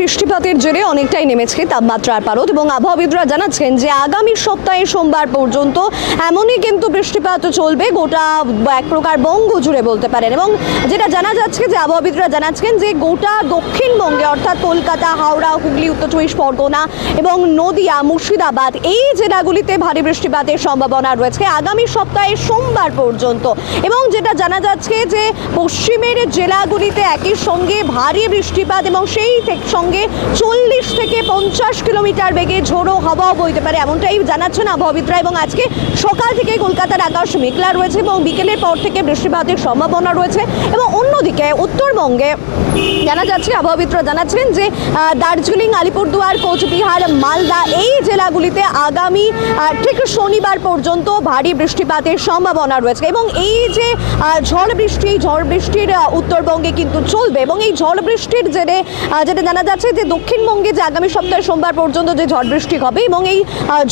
বৃষ্টিপাতের জেরে অনেকটাই নেমেছে তাপমাত্রার পারদ এবং আবহাওয়াবিদরা জানাচ্ছেন যে আগামী সপ্তাহে সোমবার পর্যন্ত এমনই কিন্তু বৃষ্টিপাত চলবে, গোটা এক প্রকার বঙ্গ জুড়ে বলতে পারেন এবং যেটা জানা যাচ্ছে যে আবহাওয়াবিদরা জানাচ্ছেন যে গোটা দক্ষিণবঙ্গে অর্থাৎ কলকাতা, হাওড়া, হুগলি, উত্তর চব্বিশ পরগনা এবং নদিয়া, মুর্শিদাবাদ এই জেলাগুলিতে ভারী বৃষ্টিপাতের সম্ভাবনা রয়েছে আগামী সপ্তাহে সোমবার পর্যন্ত এবং যেটা জানা যাচ্ছে যে পশ্চিমের জেলাগুলিতে একই সঙ্গে ভারী বৃষ্টিপাত এবং সেই সঙ্গে চল্লিশ থেকে পঞ্চাশ কিলোমিটার বেগে ঝোড়ো হাওয়াও বইতে পারে। এমনটাই জানাচ্ছেন আবহাওয়াবিদরা এবং আজকে সকাল থেকে কলকাতার আকাশ মেঘলা রয়েছে এবং বিকেলের পর থেকে বৃষ্টিপাতের সম্ভাবনা রয়েছে এবং অন্যদিকে উত্তরবঙ্গে জানা যাচ্ছে, আবহাওয়াবিদরা জানাচ্ছেন যে দার্জিলিং, আলিপুরদুয়ার, কোচবিহার, মালদা এই জেলাগুলিতে আগামী ঠিক শনিবার পর্যন্ত ভারী বৃষ্টিপাতের সম্ভাবনা রয়েছে এবং এই যে ঝড় বৃষ্টি এই ঝড় বৃষ্টির উত্তরবঙ্গে কিন্তু চলবে এবং এই ঝড় বৃষ্টির জেরে যেটা জানা যাচ্ছে যে দক্ষিণবঙ্গে যে আগামী সপ্তাহে সোমবার পর্যন্ত যে ঝড় বৃষ্টি হবে এবং এই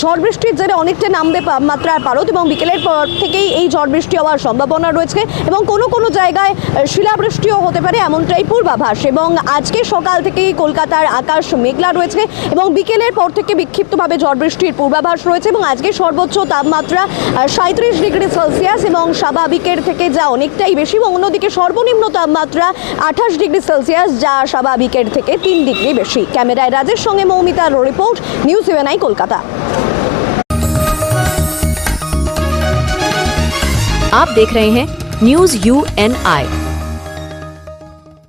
ঝড় বৃষ্টির জেরে অনেকটা নামবে মাত্রার পারদ এবং বিকেলের পর থেকেই এই ঝড় বৃষ্টি হওয়ার সম্ভাবনা রয়েছে এবং কোনো কোনো জায়গায় শিলাবৃষ্টিও হতে পারে এমনটাই পূর্বাভাস এবং আজকে সকাল থেকেই কলকাতার আকাশ মেঘলা রয়েছে এবং বিকেলের পর থেকে বিক্ষিপ্তভাবে ঝড় বৃষ্টির পূর্বাভাস রয়েছে এবং আজকে সর্বোচ্চ তাপমাত্রা সাঁত্রিশ ডিগ্রি সেলসিয়াস এবং স্বাভাবিকের থেকে যা অনেকটাই বেশি এবং অন্যদিকে সর্বনিম্ন তাপমাত্রা আঠাশ ডিগ্রি সেলসিয়াস যা স্বাভাবিকের থেকে তিন ডিগ্রি বেশি ক্যামেরায় রাজের সঙ্গে মৌমিতার রিপোর্ট নিউজ ইভেনাই কলকাতা आप देख रहे हैं न्यूज यू एन आई